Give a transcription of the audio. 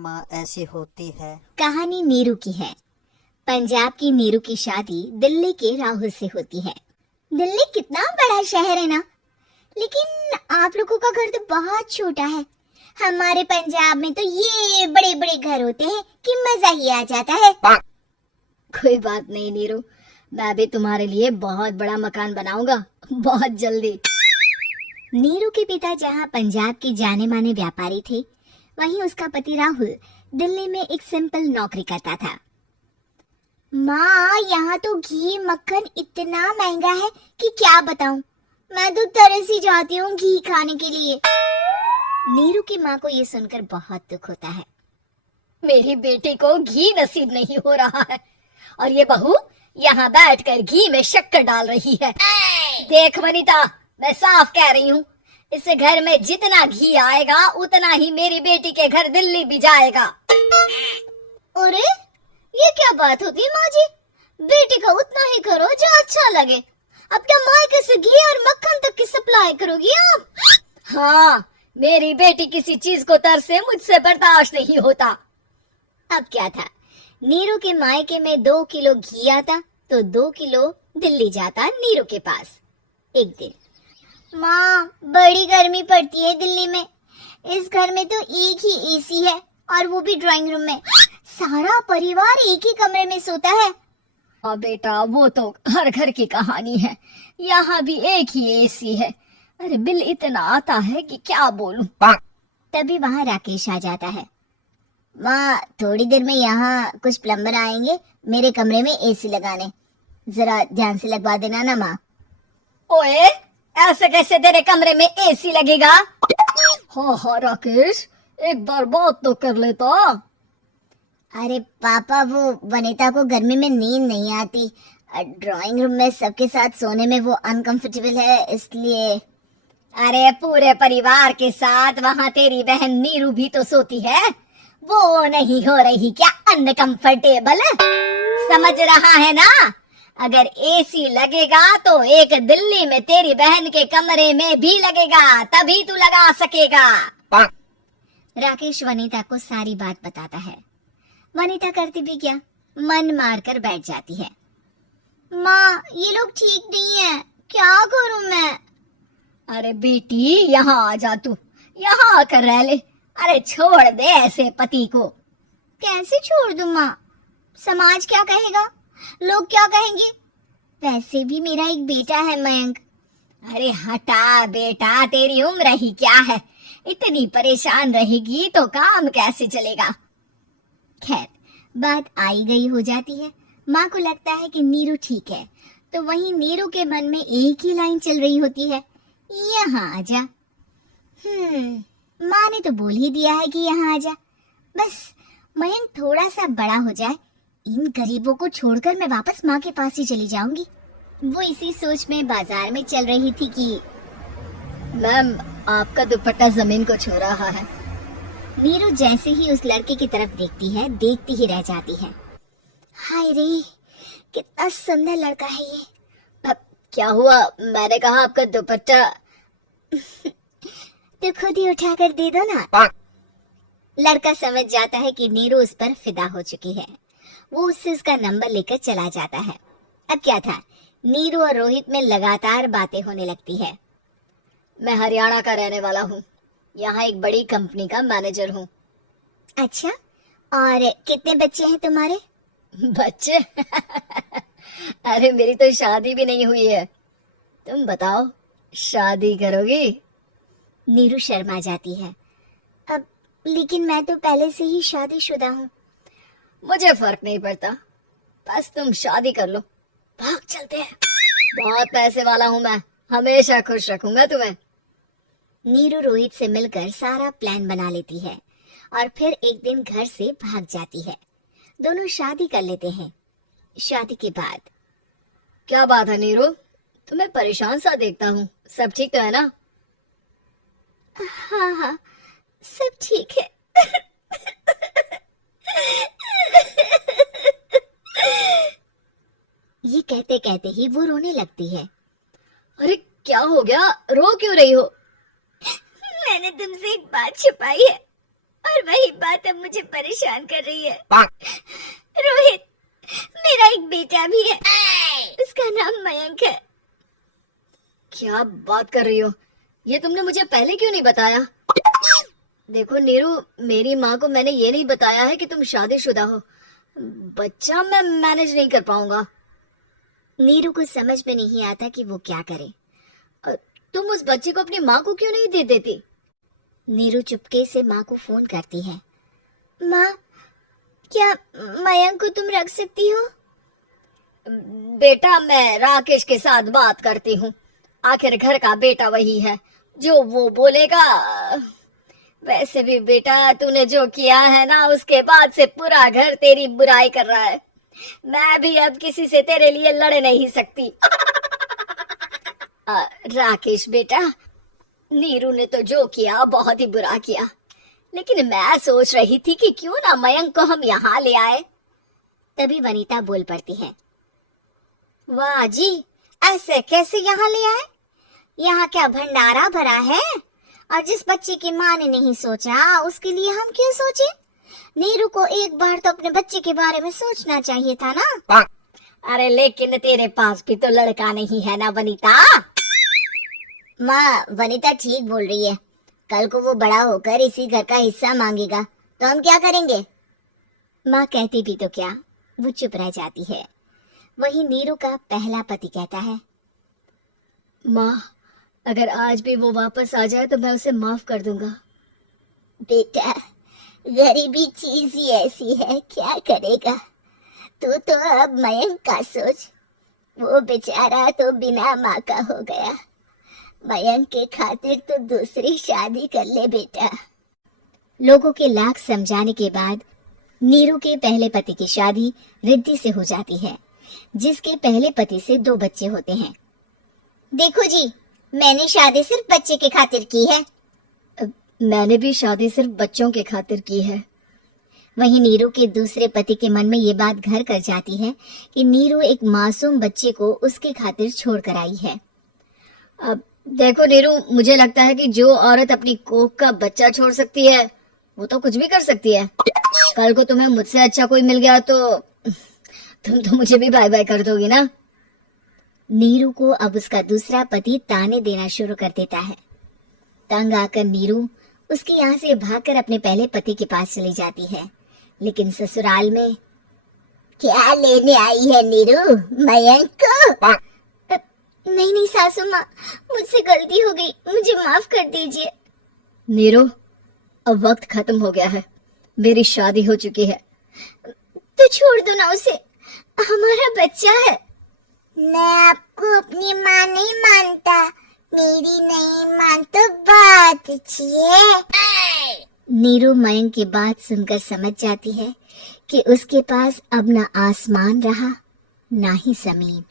माँ ऐसी होती है। कहानी नीरू की है। पंजाब की नीरू की शादी दिल्ली के राहुल से होती है। दिल्ली कितना बड़ा शहर है ना, लेकिन आप लोगों का घर तो बहुत छोटा है। हमारे पंजाब में तो ये बड़े बड़े घर होते हैं कि मजा ही आ जाता है। कोई बात नहीं नीरू, मैं भी तुम्हारे लिए बहुत बड़ा मकान बनाऊंगा बहुत जल्दी। नीरू के पिता जहाँ पंजाब के जाने माने व्यापारी थे, वहीं उसका पति राहुल दिल्ली में एक सिंपल नौकरी करता था। माँ, यहाँ तो घी मक्खन इतना महंगा है कि क्या बताऊं। मैं तो तरस ही जाती हूँ घी खाने के लिए। नीरू की माँ को ये सुनकर बहुत दुख होता है। मेरी बेटी को घी नसीब नहीं हो रहा है और ये बहू यहाँ बैठकर घी में शक्कर डाल रही है। देख वनिता, मैं साफ कह रही हूँ, इस घर में जितना घी आएगा उतना ही मेरी बेटी के घर दिल्ली भी जाएगा। अरे ये क्या बात होती है माँ जी? बेटी का उतना ही करो जो अच्छा लगे। अब क्या मायके से घी और मक्खन तक की सप्लाई करोगी आप? हाँ, मेरी बेटी किसी चीज को तरसे मुझसे बर्दाश्त नहीं होता। अब क्या था, नीरू के मायके में 2 किलो घी आता तो 2 किलो दिल्ली जाता नीरू के पास। एक दिन, माँ बड़ी गर्मी पड़ती है दिल्ली में। इस घर में तो एक ही एसी है और वो भी ड्राइंग रूम में। सारा परिवार एक ही कमरे में सोता है। हाँ बेटा, वो तो हर घर की कहानी है। यहाँ भी एक ही एसी है। अरे बिल इतना आता है कि क्या बोलूं। तभी वहाँ राकेश आ जाता है। माँ, थोड़ी देर में यहाँ कुछ प्लम्बर आएंगे मेरे कमरे में एसी लगाने। जरा ध्यान से लगवा देना ना माँ। ओए, ऐसे कैसे तेरे कमरे में एसी लगेगा? हाँ हाँ राकेश, एक बार बात तो कर लेता। अरे पापा, वो वनिता को गर्मी में नींद नहीं आती। ड्राइंग रूम में सबके साथ सोने में वो अनकंफर्टेबल है, इसलिए। अरे पूरे परिवार के साथ वहाँ तेरी बहन नीरू भी तो सोती है। वो नहीं हो रही क्या अनकंफर्टेबल? समझ रहा है ना? अगर एसी लगेगा तो एक दिल्ली में तेरी बहन के कमरे में भी लगेगा, तभी तू लगा सकेगा। राकेश वनिता को सारी बात बताता है। वनिता करती भी क्या, मन मारकर बैठ जाती है। माँ, ये लोग ठीक नहीं है, क्या करूं मैं? अरे बेटी, यहाँ आ जा, तू यहाँ आकर रह ले। अरे छोड़ दे ऐसे पति को। कैसे छोड़ दूं माँ? समाज क्या कहेगा, लोग क्या कहेंगे? वैसे भी मेरा एक बेटा है मयंक। अरे हटा बेटा, तेरी उम्र ही क्या है, इतनी परेशान रहेगी तो काम कैसे चलेगा। खैर, बात आई गई हो जाती है। माँ को लगता है कि नीरू ठीक है, तो वहीं नीरू के मन में एक ही लाइन चल रही होती है, यहाँ आजा। माँ ने तो बोल ही दिया है कि यहाँ आजा। बस मयंक थोड़ा सा बड़ा हो जाए, इन गरीबों को छोड़कर मैं वापस माँ के पास ही चली जाऊंगी। वो इसी सोच में बाजार में चल रही थी कि मैम, आपका दुपट्टा जमीन को छू रहा है। नीरू जैसे ही उस लड़के की तरफ देखती है, देखती ही रह जाती है। हाय रे, कितना सुंदर लड़का है ये। अब क्या हुआ? मैंने कहा आपका दुपट्टा। तो खुद ही उठा कर दे दो ना। लड़का समझ जाता है कि नीरू उस पर फिदा हो चुकी है। वो उससे उसका नंबर लेकर चला जाता है। अब क्या था, नीरू और रोहित में लगातार बातें होने लगती है। मैं हरियाणा का रहने वाला हूँ, यहाँ एक बड़ी कंपनी का मैनेजर हूँ। अच्छा, और कितने बच्चे हैं तुम्हारे? बच्चे? अरे मेरी तो शादी भी नहीं हुई है। तुम बताओ, शादी करोगी? नीरू शर्मा जाती है। अब लेकिन मैं तो पहले से ही शादीशुदा हूँ। मुझे फर्क नहीं पड़ता, बस तुम शादी कर लो, भाग चलते हैं। बहुत पैसे वाला हूँ मैं, हमेशा खुश रखूंगा तुम्हें। नीरू रोहित से मिलकर सारा प्लान बना लेती है और फिर एक दिन घर से भाग जाती है। दोनों शादी कर लेते हैं। शादी के बाद, क्या बात है नीरू, तुम्हें परेशान सा देखता हूँ, सब ठीक तो है ना? हाँ हाँ, सब ठीक है। ये कहते कहते ही वो रोने लगती है। अरे क्या हो गया, रो क्यों रही हो? मैंने तुमसे एक बात छुपाई है। और वही बात अब मुझे परेशान कर रही है। रोहित, मेरा एक बेटा भी है, उसका नाम मयंक है। क्या बात कर रही हो? ये तुमने मुझे पहले क्यों नहीं बताया? देखो नीरू, मेरी माँ को मैंने ये नहीं बताया है कि तुम शादीशुदा हो। बच्चा मैं मैनेज नहीं कर पाऊंगा। नीरू को समझ में नहीं आता कि वो क्या करे। तुम उस बच्चे को अपनी माँ को क्यों नहीं दे देती? नीरू चुपके से माँ को फोन करती है। माँ, क्या मयंक को तुम रख सकती हो? बेटा, मैं राकेश के साथ बात करती हूँ। आखिर घर का बेटा वही है, जो वो बोलेगा। वैसे भी बेटा, तूने जो किया है ना, उसके बाद से पूरा घर तेरी बुराई कर रहा है। मैं भी अब किसी से तेरे लिए लड़ नहीं सकती। राकेश बेटा, नीरू ने तो जो किया बहुत ही बुरा किया, लेकिन मैं सोच रही थी कि क्यों ना मयंक को हम यहाँ ले आए। तभी वनीता बोल पड़ती है। वाह जी, ऐसे कैसे यहाँ ले आए? यहाँ क्या भंडारा भरा है? और जिस बच्चे की माँ ने नहीं सोचा, उसके लिए हम क्यों सोचे? नीरू को एक बार तो अपने बच्चे के बारे में सोचना चाहिए था ना। अरे लेकिन तेरे पास भी तो लड़का नहीं है ना वनीता। माँ, वनीता ठीक बोल रही है। कल को वो बड़ा होकर इसी घर का हिस्सा मांगेगा तो हम क्या करेंगे? माँ कहती भी तो क्या, वो चुप रह जाती है। वही नीरू का पहला पति कहता है। माँ, अगर आज भी वो वापस आ जाए तो मैं उसे माफ कर दूंगा। बेटा, गरीबी चीज ही ऐसी है, क्या करेगा? तू तो अब मयंक का सोच। वो बेचारा तो बिना माँ का हो गया। मयंक के खातिर तो दूसरी शादी कर ले बेटा। लोगों के लाख समझाने के बाद नीरू के पहले पति की शादी रिद्धि से हो जाती है, जिसके पहले पति से 2 बच्चे होते हैं। देखो जी, मैंने शादी सिर्फ बच्चे के खातिर की है। मैंने भी शादी सिर्फ बच्चों के खातिर की है। वहीं नीरू के दूसरे पति के मन में ये बात घर कर जाती है कि नीरू एक मासूम बच्चे को उसके खातिर छोड़ कर आई है। अब देखो नीरू, मुझे लगता है कि जो औरत अपनी कोख का बच्चा छोड़ सकती है, वो तो कुछ भी कर सकती है। कल को तुम्हें मुझसे अच्छा कोई मिल गया तो तुम तो मुझे भी बाय बाय कर दोगी ना। नीरू को अब उसका दूसरा पति ताने देना शुरू कर देता है। तंग आकर नीरू उसके यहाँ से भागकर अपने पहले पति के पास चली जाती है, लेकिन ससुराल में क्या लेने आई है नीरू, मयंक को? नहीं नहीं सासू माँ, मुझसे गलती हो गई, मुझे माफ कर दीजिए। नीरू, अब वक्त खत्म हो गया है, मेरी शादी हो चुकी है। तो छोड़ दो ना उसे, हमारा बच्चा है। मैं आपको अपनी माँ नहीं मानता, मेरी नहीं मान तो बात अच्छी है। नीरू मयंक की बात सुनकर समझ जाती है कि उसके पास अब न आसमान रहा, ना ही जमीन।